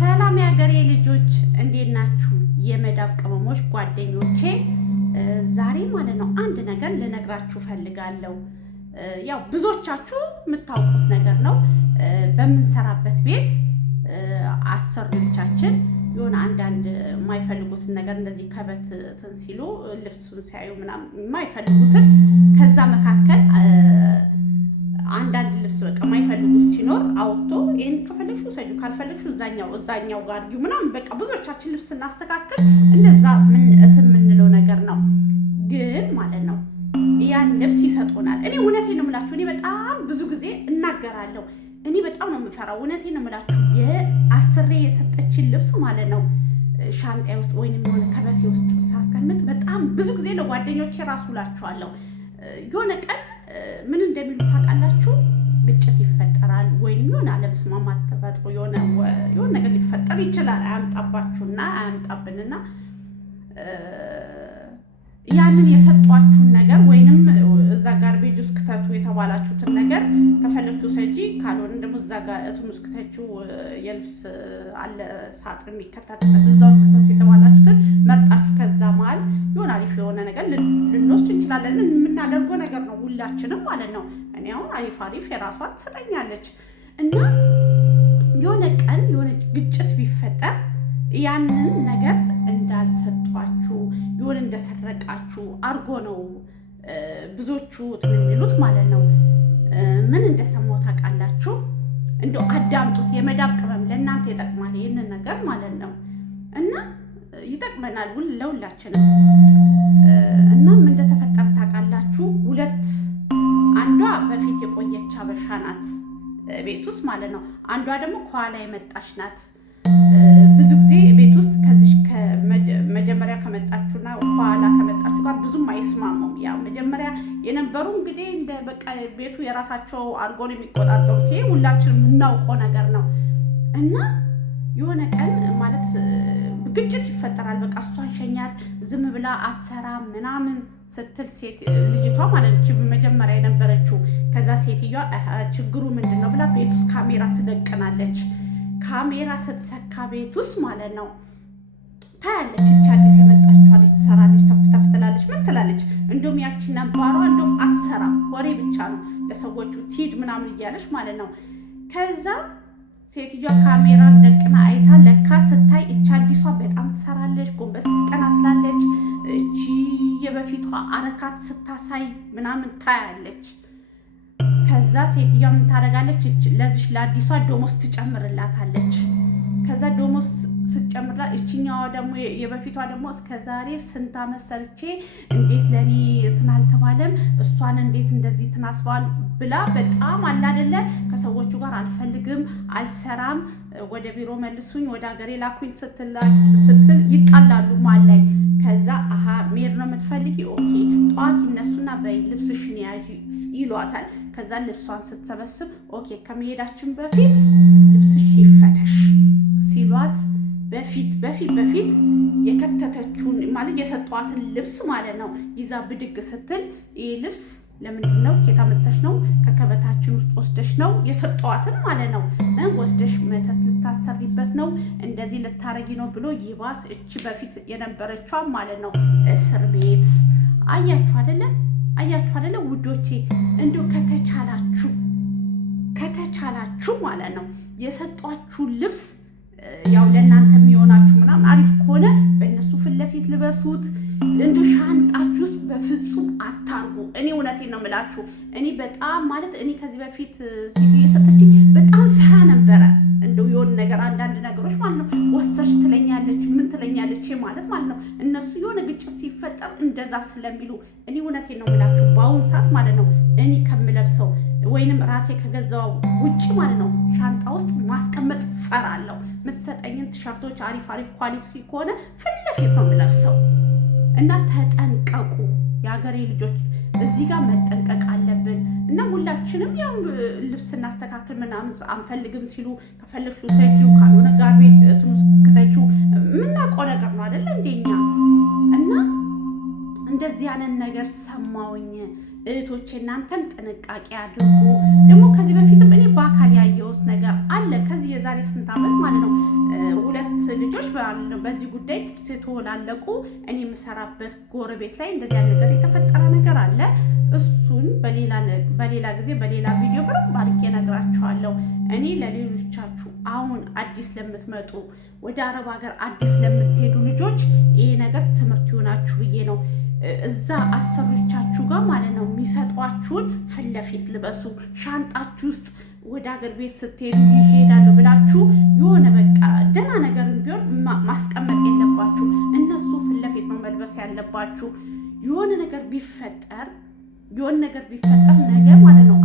ሰላም ያገሬ ልጆች እንዴት ናችሁ? የመዳብ ቅመሞች ጓደኞቼ ዛሬ ማለት ነው አንድ ነገር ልነግራችሁ ፈልጋለሁ። ያው ብዙዎቻችሁ የምታውቁት ነገር ነው። በምንሰራበት ቤት አሰሪዎቻችን የሆነ አንዳንድ የማይፈልጉትን ነገር እንደዚህ ከበት ሲሉ ልብሱን ሲያዩ ምናምን የማይፈልጉትን ከዛ መካከል አንዳንድ ልብስ በቃ የማይፈልጉት ሲኖር አውጥቶ ይሄን ከፈለግሽ ሰጁ ካልፈለግሽ እዛኛው ጋር ይሁ ምናምን በቃ ብዙዎቻችን ልብስ እናስተካክል እንደዛ የምንለው ነገር ነው። ግን ማለት ነው ያን ልብስ ይሰጡናል። እኔ እውነቴን ነው የምላችሁ። እኔ በጣም ብዙ ጊዜ እናገራለሁ። እኔ በጣም ነው የምፈራው። እውነቴን ነው የምላችሁ። የአስሬ የሰጠችን ልብስ ማለት ነው ሻንጣዬ ውስጥ ወይንም የሆነ ከበቴ ውስጥ ሳስቀምጥ በጣም ብዙ ጊዜ ለጓደኞቼ ራሱ እላቸዋለሁ። የሆነ ቀን ምን እንደሚሉ ታውቃላችሁ? ግጭት ይፈጠራል ወይም የሆነ አለመስማማት ተፈጥሮ የሆነ ነገር ሊፈጠር ይችላል። አያምጣባችሁና አያምጣብንና ያንን የሰጧችሁን ነገር ወይንም እዛ ጋርቤጅ ውስጥ ክተቱ የተባላችሁትን ነገር ከፈለግችሁ ሰጂ፣ ካልሆነ ደግሞ እዛ ጋር እቱን ውስጥ ክተችሁ የልብስ አለ ሳጥን የሚከተትበት እዛ ውስጥ ክተቱ የተባላችሁትን መርጣችሁ ከዛ መሀል የሆነ አሪፍ የሆነ ነገር ልንወስድ እንችላለን። የምናደርገው ነገር ነው ሁላችንም ማለት ነው። እኔ አሁን አሪፍ የራሷን ትሰጠኛለች እና የሆነ ቀን የሆነ ግጭት ቢፈጠር ያንን ነገር እንዳልሰጧችሁ የሆነ እንደሰረቃችሁ አርጎ ነው ብዙዎቹ የሚሉት ማለት ነው። ምን እንደሰማሁ ታውቃላችሁ? እንደው አዳምጡት። የመዳብ ቅመም ለእናንተ ይጠቅማል ይህንን ነገር ማለት ነው እና ይጠቅመናል ለሁላችንም። እና ምን እንደተፈጠረ ታውቃላችሁ? አንዷ በፊት የቆየች አበሻ ናት ቤት ውስጥ ማለት ነው። አንዷ ደግሞ ከኋላ የመጣች ናት። ብዙ ጊዜ ቤት ውስጥ ከዚህ መጀመሪያ ከመጣችሁና ከኋላ ከመጣችሁ ጋር ብዙም አይስማሙም። ያው መጀመሪያ የነበሩ እንግዲህ እንደ በቃ ቤቱ የራሳቸው አድርጎ ነው የሚቆጣጠሩት። ይሄ ሁላችንም የምናውቀው ነገር ነው። እና የሆነ ቀን ማለት ግጭት ይፈጠራል። በቃ እሷን ሸኛት ዝም ብላ አትሰራም ምናምን ስትል ሴት ልጅቷ ማለት ነው መጀመሪያ የነበረችው። ከዛ ሴትዮዋ ችግሩ ምንድን ነው ብላ ቤት ውስጥ ካሜራ ትደቅናለች። ካሜራ ስትሰካ ቤት ውስጥ ማለት ነው ታያለች። እቺ አዲስ የመጣችው አለች ትሰራለች፣ ተፍተፍ ትላለች፣ ምን ትላለች። እንደውም ያቺ ነባሯ እንደውም አትሰራም፣ ወሬ ብቻ ነው ለሰዎቹ ትሂድ ምናምን እያለች ማለት ነው። ከዛ ሴትዮዋ ካሜራ ደቅና አይታ ለካ ስታይ እቺ አዲሷ በጣም ትሰራለች፣ ጎንበስ ቀና ትላለች። እቺ የበፊቷ አረካት ስታሳይ ምናምን ታያለች። ከዛ ሴትዮዋ ምን ታደርጋለች? ለዚች ለአዲሷ ዶሞስ ትጨምርላታለች። ከዛ ዶሞስ ስትጨምርላት እቺኛዋ ደግሞ የበፊቷ ደግሞ እስከዛሬ ስንት ዓመት ሰርቼ እንዴት ለኔ እንትን አልተባለም፣ እሷን እንዴት እንደዚህ ትናስባል ብላ በጣም አላደለ ከሰዎቹ ጋር አልፈልግም፣ አልሰራም፣ ወደ ቢሮ መልሱኝ፣ ወደ ሀገሬ ላኩኝ ስትል ይጣላሉ ማለት ላይ። ከዛ አሃ ሜር ነው የምትፈልጊ? ኦኬ ጠዋት ይነሱና በይ ልብስሽን ያዢ ይሏታል። ከዛ ልብሷን ስትሰበስብ ኦኬ ከመሄዳችን በፊት ልብስሽ ይፈተሽ ሲሏት በፊት የከተተችውን ማለት የሰጧትን ልብስ ማለት ነው ይዛ ብድግ ስትል ይህ ልብስ ለምንድን ነው ኬታ መተሽ ነው ከከበታችን ውስጥ ወስደሽ ነው የሰጧትን ማለት ነው ወስደሽ መተት ልታሰሪበት ነው እንደዚህ ልታረጊ ነው ብሎ ይባስ እቺ በፊት የነበረችው ማለት ነው እስር ቤት። አያችሁ አይደለ ውዶቼ? እንደው ከተቻላችሁ ማለት ነው የሰጧችሁ ልብስ ያው ለእናንተ የሚሆናችሁ ምናምን አሪፍ ከሆነ በእነሱ ፊት ለፊት ልበሱት። እንደው ሻንጣችሁ ውስጥ በፍጹም አታርጉ። እኔ እውነቴን ነው የምላችሁ። እኔ በጣም ማለት እኔ ከዚህ በፊት ሴት የሰጠችኝ በጣም ፈራ ነበረ። እንደው የሆነ ነገር አንዳንድ ነገሮች ማለት ነው ወሰሽ ትለኛለች ምን ትለኛለች ማለት ነው እነሱ የሆነ ግጭት ሲፈጠር እንደዛ ስለሚሉ እኔ እውነቴን ነው የምላችሁ በአሁን ሰዓት ማለት ነው እኔ ከምለብሰው ወይንም ራሴ ከገዛው ውጪ ማለት ነው ሻንጣ ውስጥ ማስቀመጥ ፈራለሁ። የምትሰጠኝን ቲሸርቶች አሪፍ ኳሊቲ ከሆነ ፊት ለፊት ነው የምለብሰው። እና ተጠንቀቁ የሀገሬ ልጆች፣ እዚህ ጋር መጠንቀቅ አለብን። እና ሁላችንም ያው ልብስ እናስተካክል ምናምን አንፈልግም ሲሉ ከፈለግሹ ሰጂው ካልሆነ ጋር ቤት ትንሽ ከተቹ የምናውቀው ነገር ነው አይደለ እንደኛ። እና እንደዚህ ያንን ነገር ሰማውኝ እህቶቼ፣ እናንተም ጥንቃቄ አድርጉ። ደግሞ ከዚህ በፊትም እኔ በአካል ያየሁት ነገር አለ። ከዚህ የዛሬ ስንት ዓመት ማለት ነው በዚህ ጉዳይ ጥርስ የተወላለቁ እኔ የምሰራበት ጎረቤት ላይ እንደዚያ ነገር የተፈጠረ ነገር አለ። እሱን በሌላ ጊዜ በሌላ ቪዲዮ በደንብ አድርጌ እነግራችኋለሁ። እኔ ለሌሎቻችሁ አሁን አዲስ ለምትመጡ ወደ አረብ ሀገር አዲስ ለምትሄዱ ልጆች ይሄ ነገር ትምህርት ይሆናችሁ ብዬ ነው። እዛ አሰሪዎቻችሁ ጋር ማለት ነው የሚሰጧችሁን ፊት ለፊት ልበሱ። ሻንጣችሁ ውስጥ ወደ ሀገር ቤት ስትሄዱ ይዤ እሄዳለሁ ብላችሁ የሆነ በቃ ደህና ነገርም ቢሆን ማስቀመጥ የለባችሁ። እነሱ ፊት ለፊት ነው መልበስ ያለባችሁ። የሆነ ነገር ቢፈጠር ነገ ማለት ነው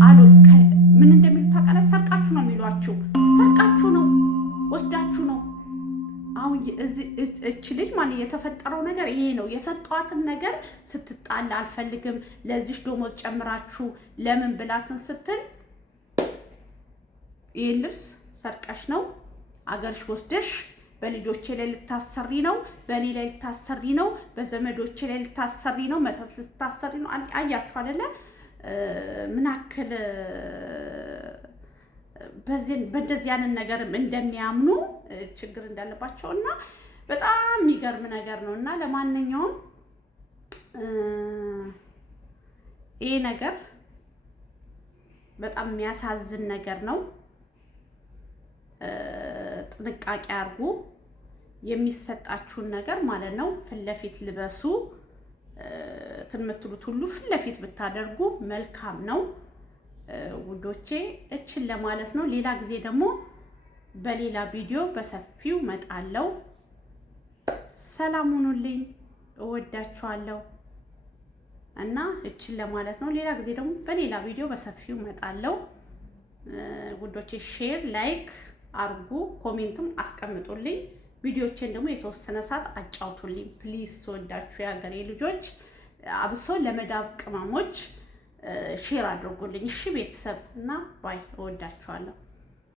ምን እንደሚሉ ታውቃለች። ሰርቃችሁ ነው የሚሏችሁ። ሰርቃችሁ ነው ወስዳችሁ ነው። አሁን እች ልጅ ማለት የተፈጠረው ነገር ይሄ ነው። የሰጧትን ነገር ስትጣላ አልፈልግም ለዚህ ደሞዝ ጨምራችሁ ለምን ብላትን ስትል ይህ ልብስ ሰርቀሽ ነው አገርሽ ወስደሽ በልጆቼ ላይ ልታሰሪ ነው፣ በእኔ ላይ ልታሰሪ ነው፣ በዘመዶቼ ላይ ልታሰሪ ነው፣ መተት ልታሰሪ ነው። አያችሁ አይደለ ምን ያክል በእንደዚህ ያንን ነገርም እንደሚያምኑ ችግር እንዳለባቸው እና በጣም የሚገርም ነገር ነው። እና ለማንኛውም ይሄ ነገር በጣም የሚያሳዝን ነገር ነው። ጥንቃቄ አድርጉ። የሚሰጣችሁን ነገር ማለት ነው ፊት ለፊት ልበሱ። የምትሉት ሁሉ ፊት ለፊት ብታደርጉ መልካም ነው ውዶቼ። እችን ለማለት ነው። ሌላ ጊዜ ደግሞ በሌላ ቪዲዮ በሰፊው መጣለው። ሰላም ሁኑልኝ። እወዳችኋለሁ እና እችን ለማለት ነው። ሌላ ጊዜ ደግሞ በሌላ ቪዲዮ በሰፊው መጣለው ውዶቼ። ሼር ላይክ አርጉ፣ ኮሜንትም አስቀምጡልኝ። ቪዲዮችን ደግሞ የተወሰነ ሰዓት አጫውቱልኝ ፕሊዝ። ወዳችሁ የሀገሬ ልጆች አብሶ ለመዳብ ቅመሞች ሼር አድርጉልኝ እሺ ቤተሰብ። እና ባይ እወዳችኋለሁ።